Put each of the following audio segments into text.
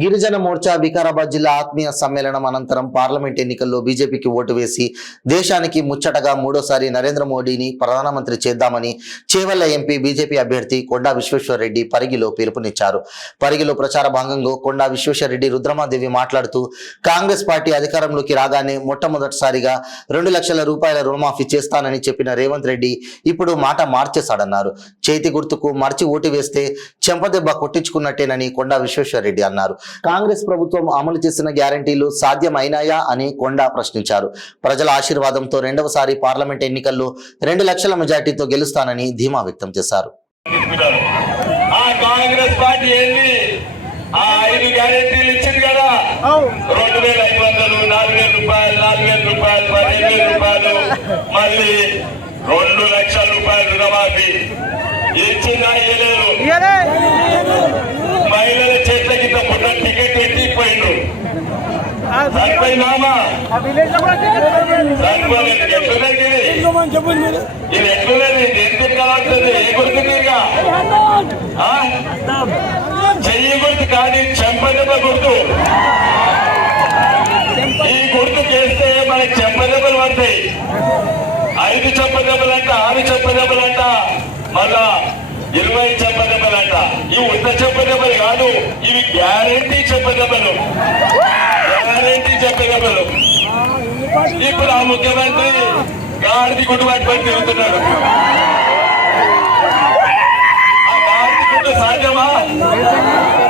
గిరిజన మోర్చా వికారాబాద్ జిల్లా ఆత్మీయ సమ్మేళనం అనంతరం పార్లమెంట్ ఎన్నికల్లో బీజేపీకి ఓటు వేసి దేశానికి ముచ్చటగా మూడోసారి నరేంద్ర మోడీని ప్రధానమంత్రి చేద్దామని చేవెళ్ల ఎంపీ బీజేపీ అభ్యర్థి కొండా విశ్వేశ్వరరెడ్డి పరిగిలో పిలుపునిచ్చారు. పరిగిలో ప్రచార భాగంగా కొండా విశ్వేశ్వరరెడ్డి రుద్రమాదేవి మాట్లాడుతూ కాంగ్రెస్ పార్టీ అధికారంలోకి రాగానే మొట్టమొదటిసారిగా 2 లక్షల రూపాయల రుణమాఫీ చేస్తానని చెప్పిన రేవంత్ రెడ్డి ఇప్పుడు మాట మార్చేశాడన్నారు. చేతి గుర్తుకు మర్చి ఓటు వేస్తే చెంపదెబ్బ కొట్టించుకున్నట్టేనని కొండా విశ్వేశ్వరరెడ్డి అన్నారు. కాంగ్రెస్ ప్రభుత్వం అమలు చేసిన గ్యారంటీలు సాధ్యమైనాయా అని కొండా ప్రశ్నించారు. ప్రజల ఆశీర్వాదంతో రెండవసారి పార్లమెంట్ ఎన్నికల్లో 2 లక్షల మెజార్టీతో గెలుస్తానని ధీమా వ్యక్తం చేశారు. కాంగ్రెస్ పార్టీ ఏంది ఆ 5 గ్యారెంటీలు ఇచ్చింది కదా, 2500, 4000 రూపాయలు, 4000 రూపాయలు, 10000 రూపాయలు, మళ్ళీ 2 లక్షల రూపాయలు రుణమాఫీ ఇచ్చిందా? మహిళల చేతుల కింద పుట్ట టికెట్ ఎత్తిపోయిండు. సరిపోయినామా? సరిపోలేదు. ఎట్లున్నది ఇది? ఎట్లున్నది? ఎందుకు కావాల్సింది? ఏ గుర్తుగా చెయ్యి గుర్తు కానీ చెంపదెబ్బ గుర్తు. ఈ గుర్తు చేస్తే మనకి చెంపదెబ్బలు పడతాయి. 5 చెంపదెబ్బలంట, 6 చెంపదెబ్బలంట, మళ్ళా 20 చెంపదెబ్బలంట. ఇవి ఉత్త చెంపదెబ్బలు కాదు, ఇవి గ్యారెంటీ చెంపదెబ్బలు, గ్యారెంటీ చెంపదెబ్బలు. ఇప్పుడు ఆ ముఖ్యమంత్రి గాడిది గుడ్డు పట్టుకొని తిరుగుతున్నాడు. ఆ గాడిది గుడ్డు సాధ్యమా?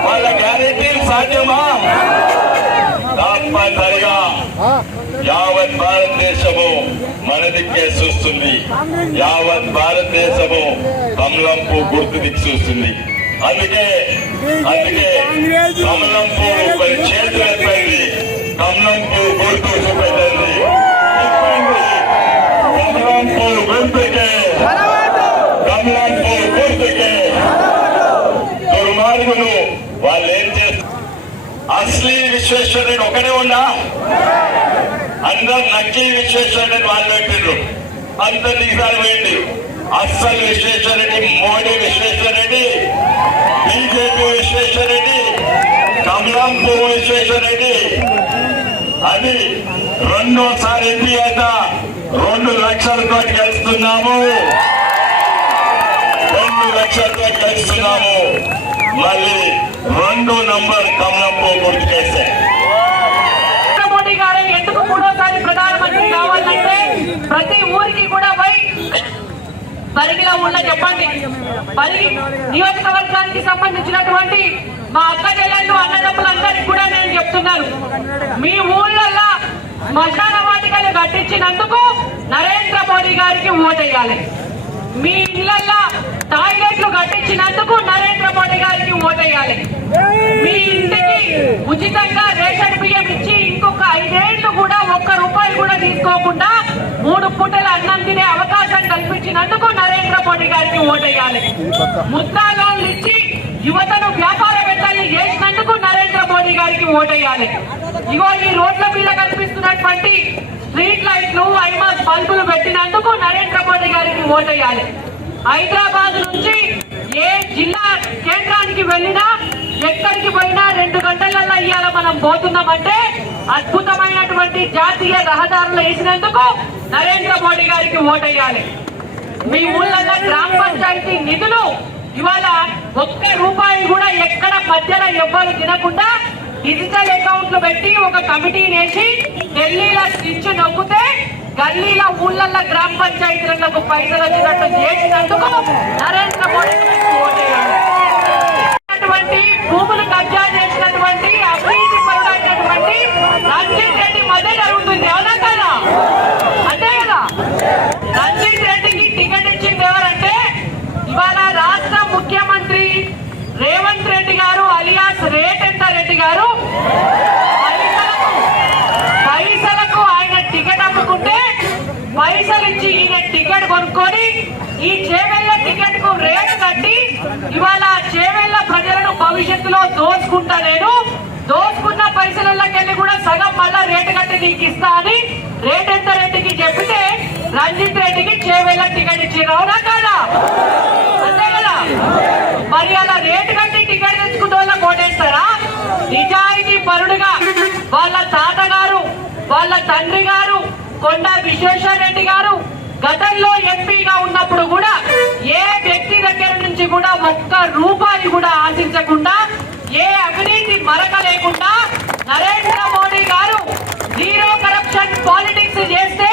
వాళ్ళ గ్యారెంటీలు సాధ్యమా? తప్పనిసరిగా యావత్ భారతదేశము మన దిక్కే చూస్తుంది. యావత్ భారతదేశము కమలం పువ్వు గుర్తు దిక్కు చూస్తుంది. అందుకే కమలం పువ్వు కొన్ని చేతులు ఎత్తండి, కమలం పువ్వు గుర్తు చూపెట్టండి. కమలం పువ్వు గుర్తుకే, కమలం పువ్వు గుర్తుకే. దుర్మార్గులు వాళ్ళు ఏం చేస్తారు? అసలీ విశ్వేశ్వరుడు ఒకటే ఉన్నా, అందరు నకిలీ విశ్వేశ్వరుడు వాళ్ళు పెట్టిండ్రు. అంత దిగుతారు పోయింది. అస్సలు విశ్వేశ్వరరెడ్డి, మోడీ విశ్వేశ్వరరెడ్డి, బీజేపీ విశ్వేశ్వరరెడ్డి, కమలం పువ్వు విశ్వేశ్వరరెడ్డి. అది రెండోసారి ఎంపీ అయితే 2 లక్షలతో గెలుస్తున్నాము, 2 లక్షలతో గెలుస్తున్నాము. మళ్ళీ 2 నంబర్ కమలం పువ్వు గుర్తుకేస్తే మోడీ గారు ఎందుకు మూడోసారి ప్రధానమంత్రి కావాలంటే ప్రతి ఊరికి కూడా పోయి పరిగిలో ఉన్న చెప్పండి. పరిగి నియోజకవర్గానికి సంబంధించినటువంటి మా అక్క చెల్లెళ్ళు, అన్నదమ్ములందరికీ కూడా నేను చెప్తున్నాను, మీ ఊళ్ళల్లో శ్మశాన వాటికలు కట్టించినందుకు నరేంద్ర మోడీ గారికి ఓటేయాలి. మీ ఇళ్లల్లో టాయిలెట్లు కట్టించినందుకు నరేంద్ర మోడీ గారికి ఓటేయాలి. మీ ఇంటికి ఉచితంగా రేషన్ బియ్యం ఇచ్చి ఇంకొక 5 ఏళ్లు కూడా 1 రూపాయి కూడా తీసుకోకుండా 3 పూటల అన్నం తినే అవకాశం కల్పించినందుకు నరేంద్ర మోడీ గారికి ఓటేయాలి. ముద్రా లోన్లు ఇచ్చి యువతను వ్యాపారవేత్తలు చేసినందుకు నరేంద్ర మోడీ గారికి ఓటేయాలి. ఇగో ఈ రోడ్ల మీద కనిపిస్తున్నటువంటి స్ట్రీట్ లైట్లు, ఐమాస్ బల్బులు పెట్టినందుకు నరేంద్ర మోడీ గారికి ఓటేయాలి. హైదరాబాద్ నుంచి ఏ జిల్లా కేంద్రానికి వెళ్ళినా, ఎక్కడికి పోయినా 2 గంటలలో ఇవాళ మనం పోతున్నామంటే అద్భుతమైనటువంటి జాతీయ రహదారులు వేసినందుకు నరేంద్ర మోడీ గారికి ఓటేయాలి. మీ ఊళ్ళల్లో గ్రామ పంచాయతీ నిధులు ఇవాళ 1 రూపాయి కూడా ఎక్కడ మధ్యలో ఎవ్వరు తినకుండా డిజిటల్ అకౌంట్లు పెట్టి ఒక కమిటీని వేసి ఢిల్లీలో స్విచ్ నొక్కితే గల్లీల ఊళ్ళల్లో గ్రామ పంచాయతీలకు పైసలు వచ్చినట్టు చేసినందుకు నరేంద్ర మోడీ ఓటేయాలి. భూములు కబ్జా చేసినటువంటి అవినీతి పరుడైనటువంటి రంజిత్ రెడ్డి మధ్య జరుగుతుంది. అవునా కదా? అంతే కదా? రంజిత్ రెడ్డికి టికెట్ ఇచ్చింది ఎవరంటే ఇవాళ రాష్ట్ర ముఖ్యమంత్రి రేవంత్ రెడ్డి గారు అలియాస్ రేటెంత రెడ్డి గారు పైసలకు ఆయన టికెట్ అమ్ముకుంటే పైసలు ఇచ్చి ఈయన టికెట్ కొనుక్కొని ఈ చేవెళ్ల టికెట్ కు రేటు కట్టి ఇవాళ చేవెళ్ల ప్రజలను భవిష్యత్తులో దోచుకుంటా, నేను దోచుకున్న పైసలకెళ్ళి కూడా సగం మళ్ళా రేటు కట్టి నీకు ఇస్తా అని రేటెంత రెడ్డికి చెప్పితే రంజిత్ రెడ్డికి చేవెళ్ల టికెట్ ఇచ్చారు. అవునా కాదా? అంతే కదా? మరి అలా రేటు కట్టి టికెట్ తెచ్చుకున్న వాళ్ళకి ఓటేస్తారా? నిజా కొండా విశ్వేశ్వరరెడ్డి గారు గతంలో ఎంపీగా ఉన్నప్పుడు కూడా ఏ వ్యక్తి దగ్గర నుంచి కూడా ఒక్క రూపాయి కూడా ఆశించకుండా, ఏ అవినీతి మరక లేకుండా నరేంద్ర మోడీ గారు జీరో కరప్షన్ పాలిటిక్స్ చేస్తే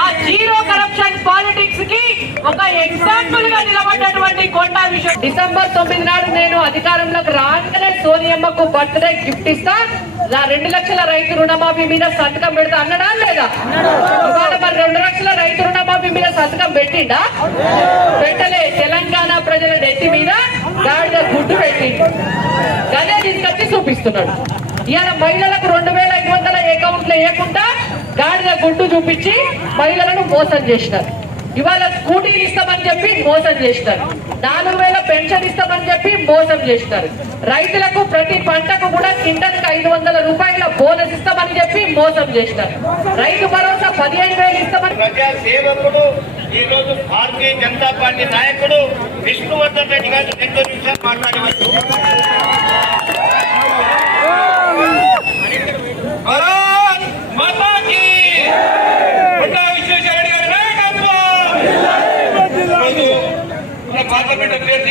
ఆ జీరో కరప్షన్ పాలిటిక్స్ కి ఒక ఎగ్జాంపుల్ గా నిలబడ్డటువంటి కొండా విషయం. డిసెంబర్ 9 నాడు నేను అధికారంలోకి రాగానే సోనియమ్మకు బర్త్డే గిఫ్ట్ ఇస్తా, 2 లక్షల రైతు రుణమాఫీ మీద సంతకం పెడతా అన్నడా లేదా? ఇవాళ మరి 2 లక్షల రైతు రుణమాఫీ మీద సంతకం పెట్టిండా? పెట్టలే. తెలంగాణ ప్రజల నెత్తి మీద గాడిద గుడ్డు పెట్టిండు, గదే తీసుకొచ్చి చూపిస్తున్నాడు. ఇవాళ మహిళలకు 2500 అకౌంట్లు వేయకుండా గాడిద గుడ్డు చూపించి మహిళలను మోసం చేసినారు. ఇవాళ స్కూటీలు ఇస్తామని చెప్పి మోసం చేసినారు. 4000 పెన్షన్ ఇస్తామని చెప్పి మోసం చేసినారు. రైతులకు ప్రతి పంటకు కూడా కింటకు 500 రూపాయల బోనస్ ఇస్తామని చెప్పి మోసం చేసినారు. రైతు భరోసా 15,000 ఇస్తామని. ప్రజా సేవకుడు ఈ రోజు భారతీయ జనతా పార్టీ నాయకుడు విష్ణువర్ధన్ రెడ్డి గారు 2 నిమిషాలు మాట్లాడవచ్చు. భారత్ మాతా కీ కొండా విశ్వేశ్వరరెడ్డి గారి నాయకత్వం. పార్లమెంట్ అభ్యర్థి